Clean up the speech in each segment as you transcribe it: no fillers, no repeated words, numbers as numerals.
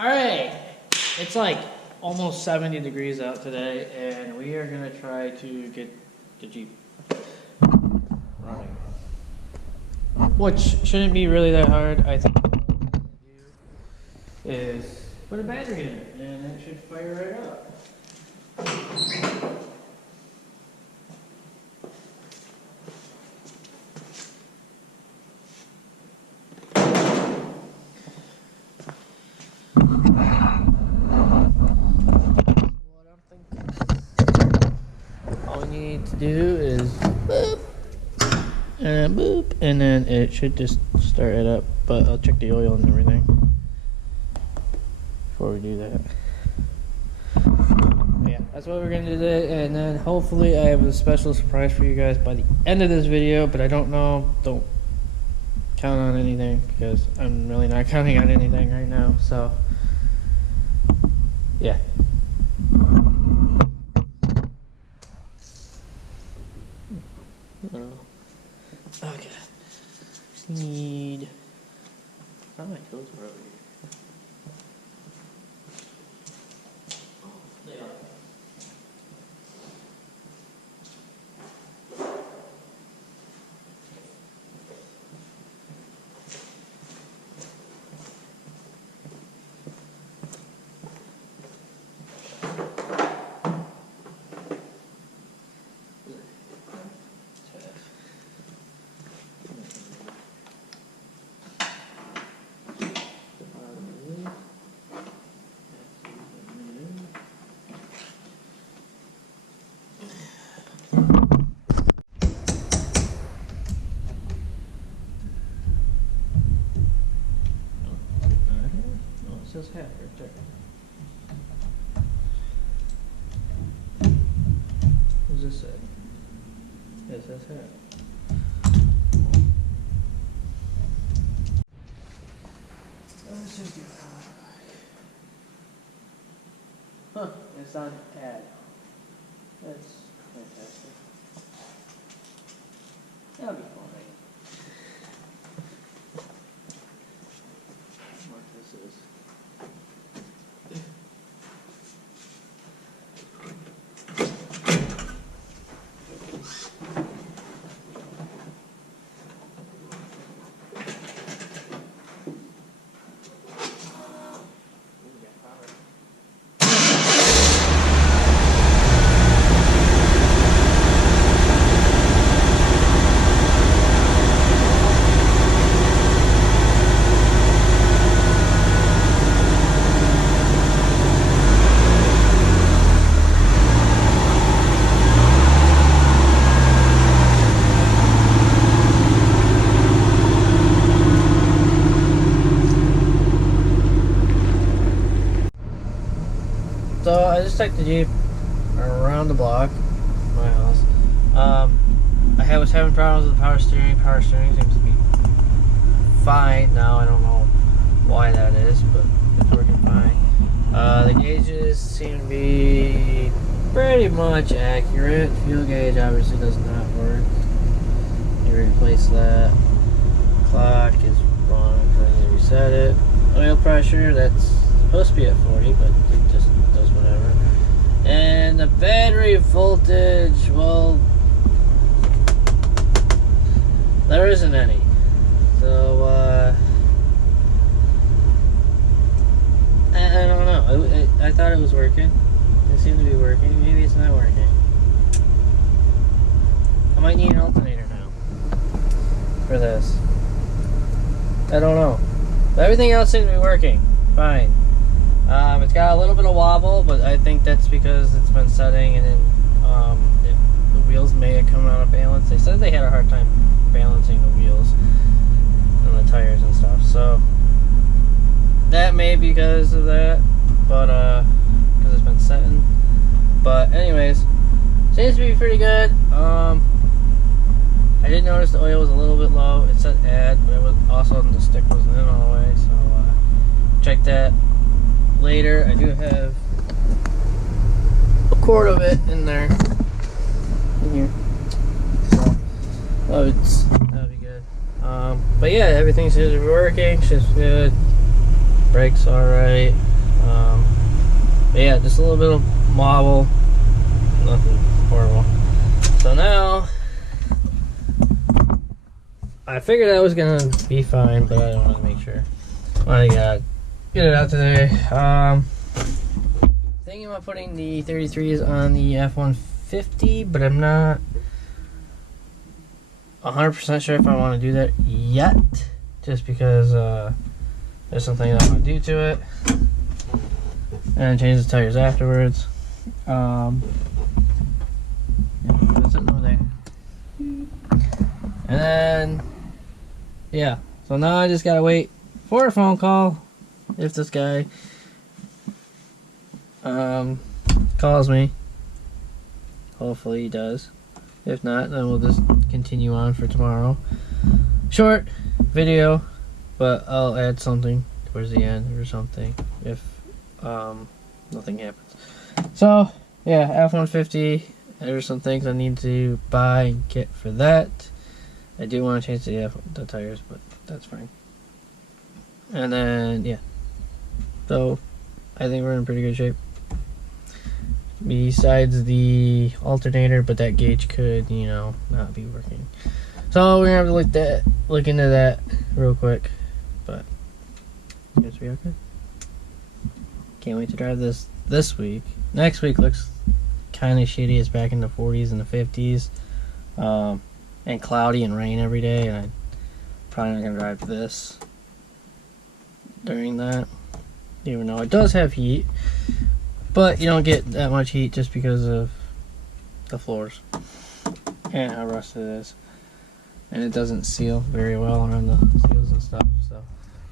Alright, it's like almost 70 degrees out today, and we are going to try to get the Jeep running. Which shouldn't be really that hard. I think what I'm going to do is put a battery in it, and it should fire right up. To do is boop and then boop, and then it should just start it up, but I'll check the oil and everything before we do that. But yeah, that's what we're gonna do today, and then hopefully I have a special surprise for you guys by the end of this video, but I don't know, don't count on anything because I'm really not counting on anything right now, so yeah. Okay. Just need. Oh, my tools are over here. Oh, they are. It says half right there. What does this say? It says half. Huh, it's on add. That's fantastic. That'll be fun. What this is. So I just took the Jeep around the block, my house. I was having problems with the power steering. Power steering seems to be fine now. I don't know why that is, but it's working fine. The gauges seem to be pretty much accurate. Fuel gauge obviously does not work. You replace that. Clock is wrong because I reset it. Oil pressure, that's supposed to be at 40, but it just does whatever. And the battery voltage, well, there isn't any. So, I don't know. I thought it was working. It seemed to be working. Maybe it's not working. I might need an alternator now for this. I don't know. But everything else seems to be working fine. It's got a little bit of wobble, but I think that's because it's been setting, and then the wheels may have come out of balance. They said they had a hard time balancing the wheels and the tires and stuff, so that may be because of that, but because it's been setting. But anyways, seems to be pretty good. I did notice the oil was a little bit low. It said add, but it was also the stick wasn't in all the way, so check that later. I do have a quart of it in there, in here, so that'll be good. But yeah, everything seems to be working. Shit's good. Brakes alright. But yeah, just a little bit of wobble, nothing horrible. So now, I figured I was gonna be fine, but I wanted to make sure. I gotta get it out today. Thinking about putting the 33s on the F-150, but I'm not 100% sure if I want to do that yet, just because there's something that I want to do to it, and change the tires afterwards. Yeah, put something over there, and then yeah. So now I just gotta wait for a phone call if this guy calls me. Hopefully he does. If not, then we'll just continue on for tomorrow. Short video, but I'll add something towards the end or something if nothing happens. So yeah, F-150. There's some things I need to buy and get for that. I do want to change the tires, but that's fine. And then yeah, so I think we're in pretty good shape. Besides the alternator, but that gauge could, you know, not be working. So we're gonna have to look into that real quick. But you guys be okay? Can't wait to drive this week. Next week looks kind of shitty. It's back in the 40s and the 50s, and cloudy and rain every day. And I'm probably not gonna drive this during that, even though it does have heat. But you don't get that much heat just because of the floors and how rusted it is. And it doesn't seal very well around the seals and stuff. So,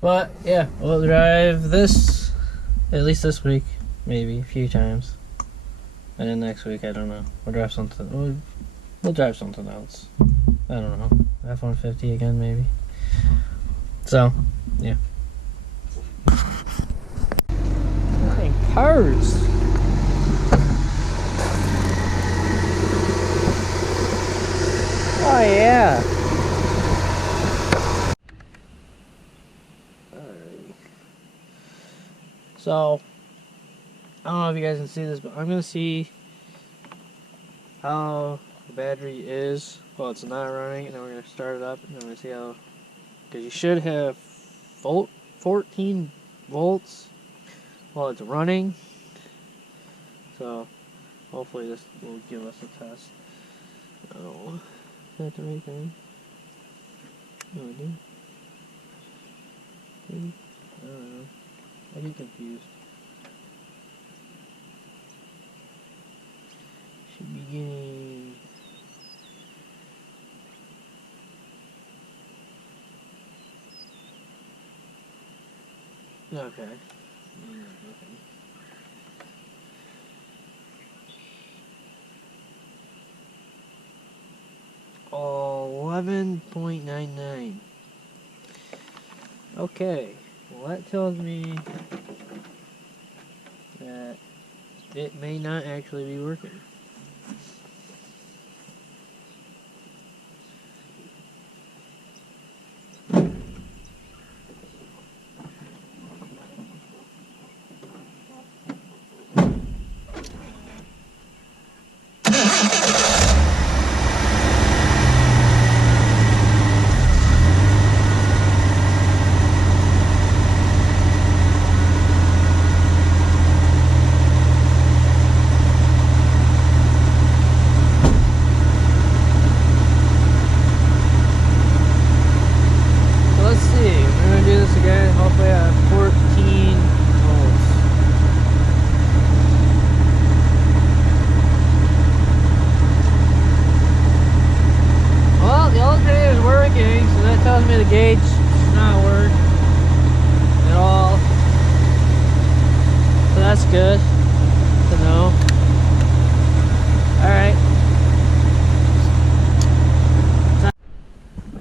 but yeah, we'll drive this at least this week, maybe a few times. And then next week, I don't know. We'll drive something. We'll drive something else. I don't know. F-150 again, maybe. So, yeah. Cars. Oh yeah. Alright. So I don't know if you guys can see this, but I'm gonna see how the battery is while it's not running, and then we're gonna start it up, and then we're gonna see how, because you should have 14 volts while it's running, so hopefully this will give us a test. Oh, is that the right thing? No, I do. Maybe? I don't know. I get confused. Should be getting... Okay. 11.99. Okay, well that tells me that it may not actually be working. tells me the gauge does not work at all. So that's good to know. Alright.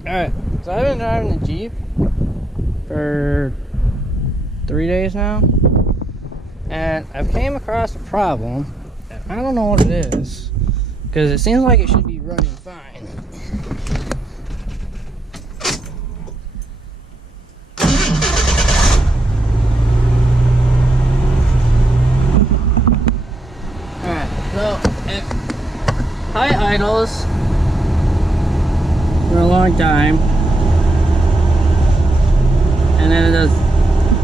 Alright, so I've been driving the Jeep for 3 days now. And I've came across a problem. I don't know what it is, because it seems like it should be running fine. idles for a long time, and then it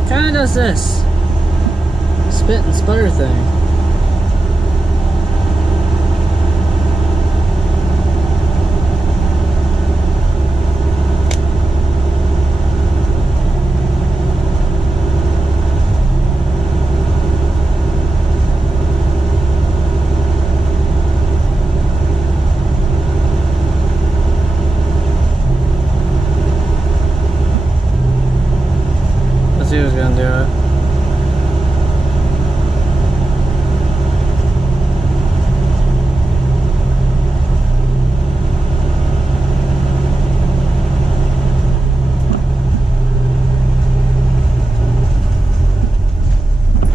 kind of does this spit and sputter thing. See who's gonna do it.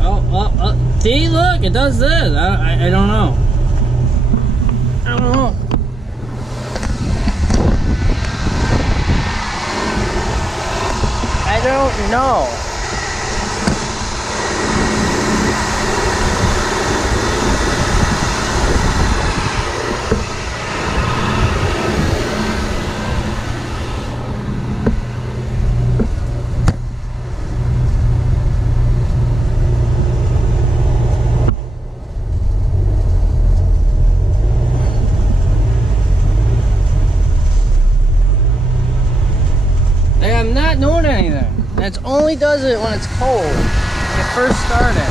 Oh, see, look, it does this. I don't know. I don't know. I don't know. I'm not doing anything. It only does it when it's cold. When it first started.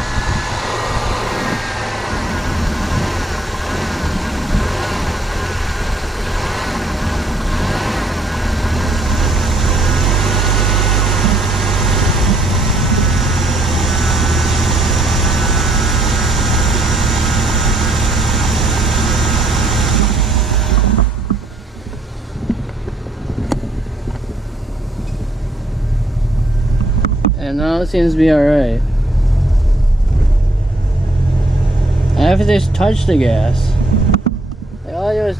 And now it seems to be alright. I have to just touch the gas. Like, all I do is,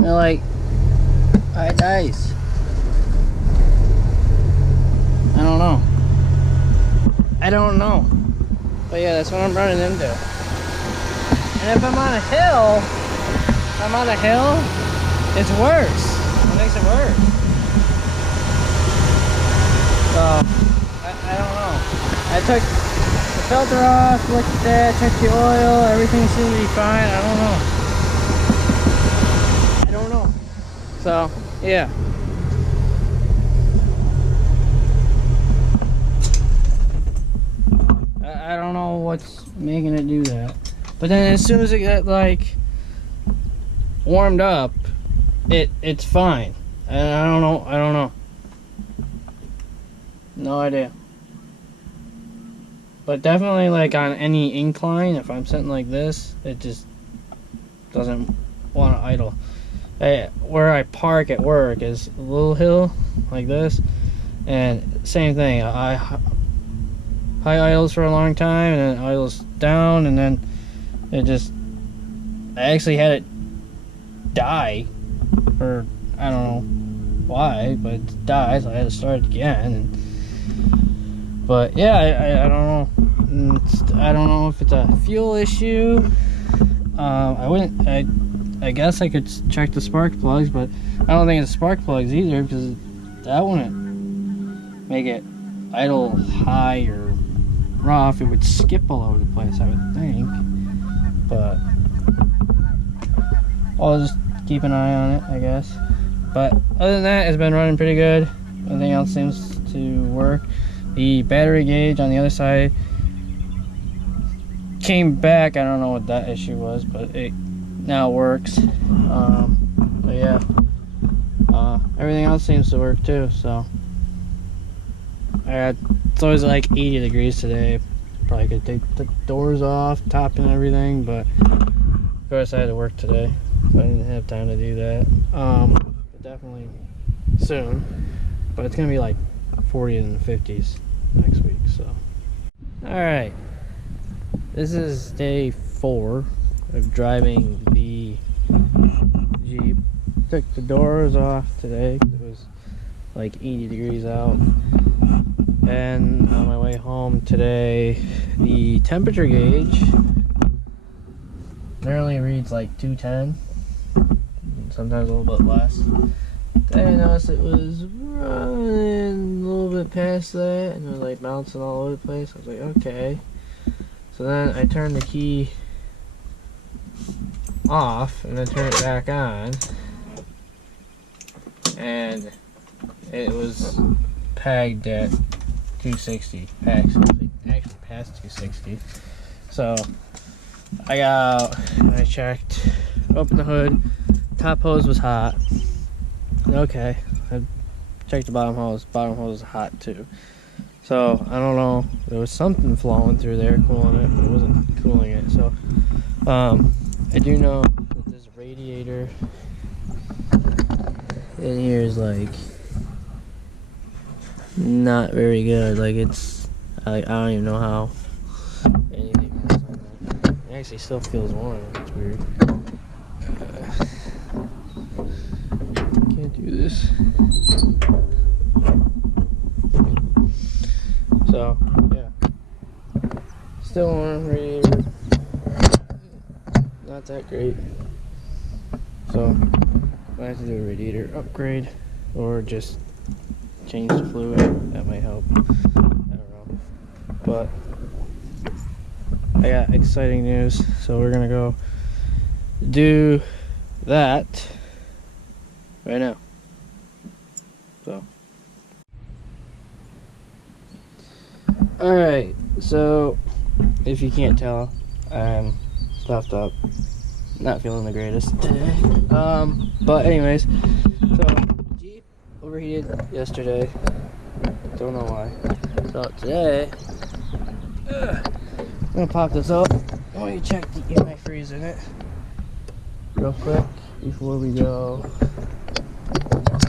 they're like, alright, nice. I don't know. But yeah, that's what I'm running into. And if I'm on a hill, it's worse. It makes it worse. So, I don't know. I took the filter off, looked at that, checked the oil, everything seemed to be fine. I don't know. So, yeah. I don't know what's making it do that. But then as soon as it got, like, warmed up, it's fine. And I don't know. No idea. But definitely, like, on any incline, if I'm sitting like this, it just doesn't want to idle. Where I park at work is a little hill like this, and same thing. I high idles for a long time, and then idles down, and then I actually had it die, or I don't know why, but it died, so I had to start it again. But yeah, I don't know. I don't know if it's a fuel issue. I guess I could check the spark plugs, but I don't think it's spark plugs either, because that wouldn't make it idle high or rough. It would skip all over the place, I would think. But I'll just keep an eye on it, I guess. But other than that, it's been running pretty good. Everything else seems to work. The battery gauge on the other side came back. I don't know what that issue was, but it now works. But yeah, everything else seems to work too. So it's always like 80 degrees today. Probably could take the doors off, top and everything, but of course I had to work today, so I didn't have time to do that. But definitely soon. But it's gonna be like 40 in the 50s next week. So alright, this is day 4 of driving the Jeep. Took the doors off today because it was like 80 degrees out, and on my way home today the temperature gauge It only reads like 210, sometimes a little bit less. Then I noticed it was running a little bit past that, and it was like bouncing all over the place. I was like, okay. So then I turned the key off and then turned it back on, and it was pegged at 260, actually past 260. So I got out and I checked, opened the hood, top hose was hot. Okay, I checked the bottom hose was hot too. So I don't know, there was something flowing through there cooling it, but it wasn't cooling it. So I do know that this radiator in here is like not very good. Like it's, I don't even know how anything works on that. It actually still feels warm. It's weird. Can't do this. So yeah, still warm radiator. Not that great. So I have to do a radiator upgrade or just change the fluid. That might help. I don't know. But I got exciting news, so we're gonna go do that right now. So alright, so if you can't tell, I'm stuffed up, not feeling the greatest today. But anyways, so Jeep overheated yesterday, don't know why. So today I'm gonna pop this up. I want you to check the antifreeze in it real quick before we go.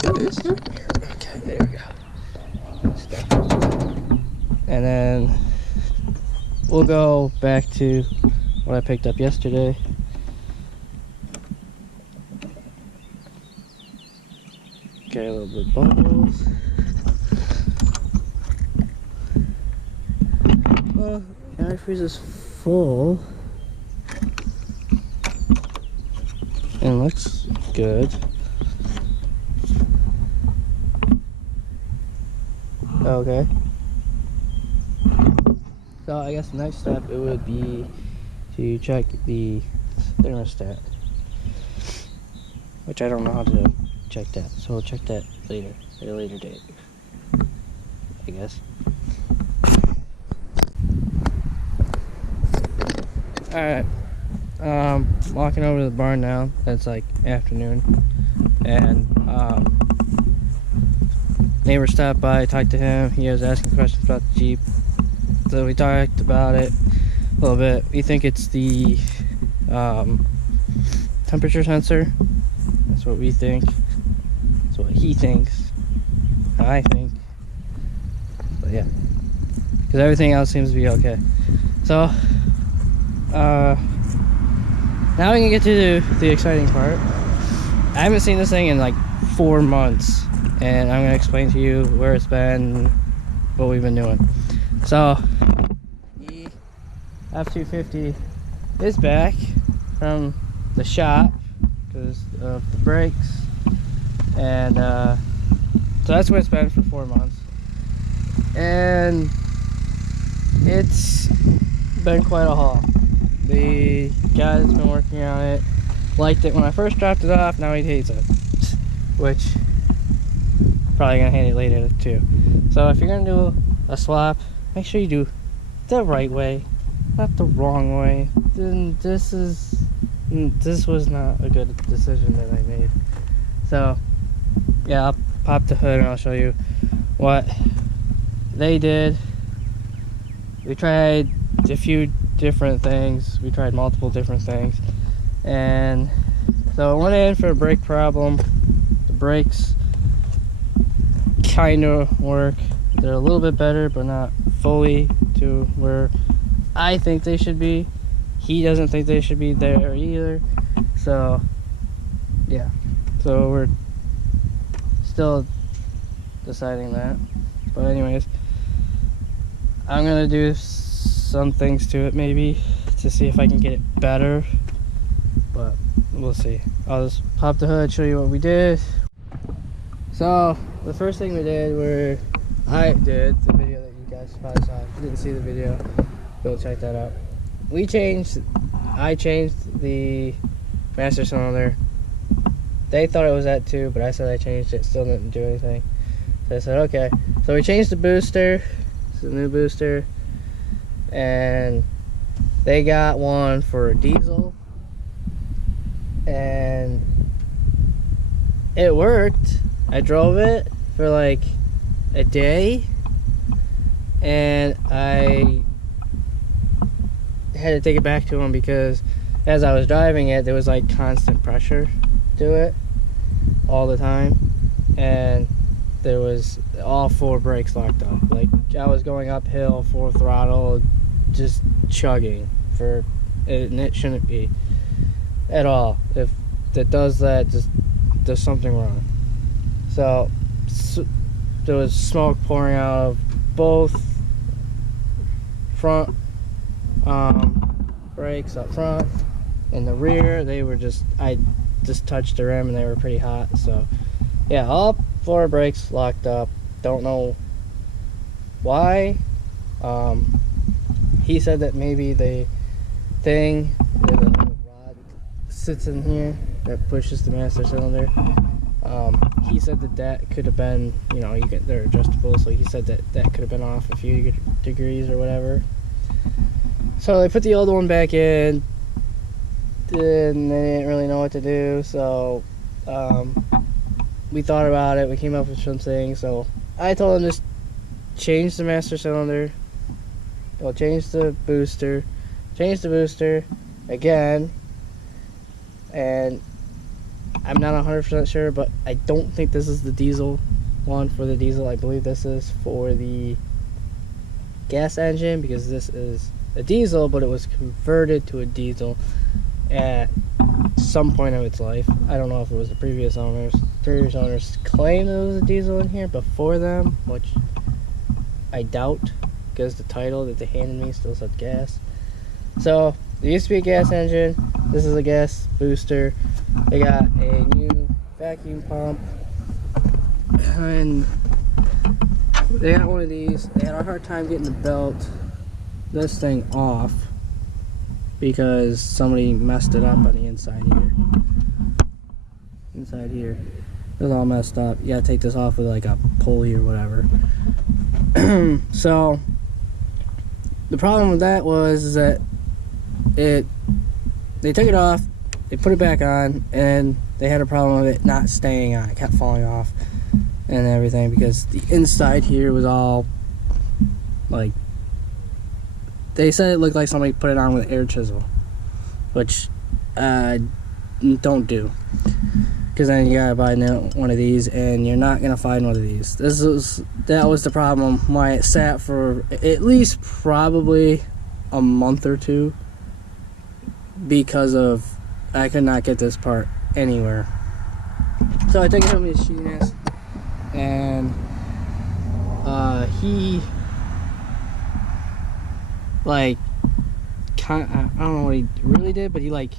Okay, there we go. And then we'll go back to what I picked up yesterday. Okay, a little bit of bubbles. Well, the antifreeze is full and looks good. Okay. So I guess the next step it would be to check the thermostat, which I don't know how to check that. So we'll check that later, at a later date, I guess. Alright, walking over to the barn now. It's like afternoon, and neighbor stopped by, talked to him. He was asking questions about the Jeep, so we talked about it a little bit. We think it's the temperature sensor. That's what we think. That's what he thinks. I think. But yeah, because everything else seems to be okay. So now we can get to the exciting part. I haven't seen this thing in like 4 months, and I'm gonna explain to you where it's been, what we've been doing. So the F250 is back from the shop because of the brakes, and so that's where it's been for 4 months, and it's been quite a haul. The guy that's been working on it liked it when I first dropped it off. Now he hates it, which probably gonna hate it later too. So if you're gonna do a swap, make sure you do the right way, not the wrong way. Then this was not a good decision that I made. So yeah, I'll pop the hood and I'll show you what they did. We tried a few different things. We tried multiple different things, and so I went in for a brake problem. The brakes kind of work. They're a little bit better, but not fully to where I think they should be. He doesn't think they should be there either. So yeah, so we're still deciding that. But anyways, I'm gonna do some things to it maybe to see if I can get it better. but we'll see. I'll just pop the hood, show you what we did. So the first thing we did, I did the video that you guys probably saw. If you didn't see the video, go check that out. I changed the master cylinder. They thought it was at 2, but I said I changed it, still didn't do anything. So I said, okay. So we changed the booster. It's a new booster. And they got one for a diesel. And it worked. I drove it for like a day. And I had to take it back to them because as I was driving it, there was like constant pressure to it all the time, and there was all 4 brakes locked up. Like I was going uphill full throttle, just chugging for it, and it shouldn't be at all. If it does that, just there's something wrong. So there was smoke pouring out of both front brakes up front. In the rear, I just touched the rim and they were pretty hot. So yeah, all 4 brakes locked up. Don't know why. He said that maybe the thing, the rod sits in here that pushes the master cylinder. He said that could have been, you know, they're adjustable, so he said that could have been off a few degrees or whatever. So they put the old one back in, and they didn't really know what to do. So we thought about it. We came up with some things. So I told them just change the master cylinder. Well, change the booster again. And I'm not 100% sure, but I don't think this is the diesel one for the diesel. I believe this is for the gas engine, because this is a diesel, but it was converted to a diesel at some point of its life. I don't know if it was the previous owners. Previous owners claimed it was a diesel in here before them, which I doubt, because the title that they handed me still said gas. So it used to be a gas engine. This is a gas booster. They got a new vacuum pump, and they got one of these. They had a hard time getting the belt, this thing, off because somebody messed it up on the inside here. Inside here, it was all messed up. You gotta take this off with like a pulley or whatever. So the problem with that was that they took it off, they put it back on, and they had a problem with it not staying on. It kept falling off and everything because the inside here was all like, they said it looked like somebody put it on with an air chisel, which don't do, because then you gotta buy one of these and you're not gonna find one of these. That was the problem why it sat for at least probably a month or 2, because of I could not get this part anywhere. So I took it to a machinist, and he like I don't know what he really did, but he like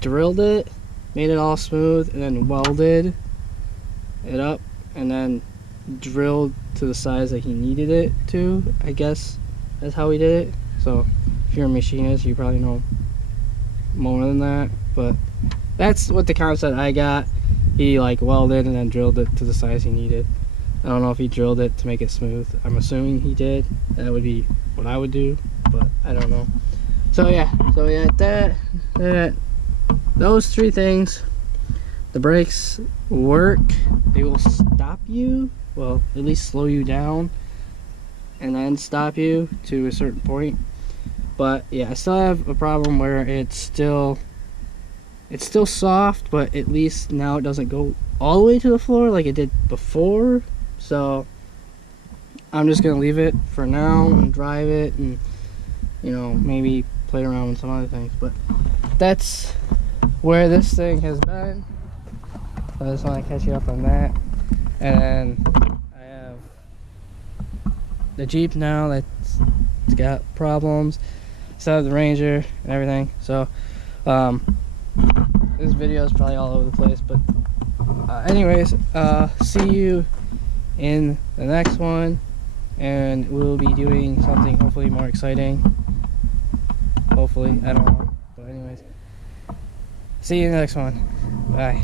drilled it, made it all smooth, and then welded it up, and then drilled to the size that he needed it to. I guess that's how he did it. So if you're a machinist, you probably know more than that, but that's what the concept I got. He like welded and then drilled it to the size he needed. I don't know if he drilled it to make it smooth. I'm assuming he did. That would be what I would do, but I don't know. So yeah, those 3 things. The brakes work. They will stop you, well, at least slow you down, and then stop you to a certain point. But yeah, I still have a problem where it's still soft, but at least now it doesn't go all the way to the floor like it did before. So I'm just gonna leave it for now and drive it, and you know, maybe play around with some other things. But that's where this thing has been. So I just want to catch you up on that. And then I have the Jeep now that's got problems. So I have the Ranger and everything. So This video is probably all over the place, but anyways, see you in the next one, and we'll be doing something hopefully more exciting. Hopefully, I don't know, but anyways, see you in the next one. Bye.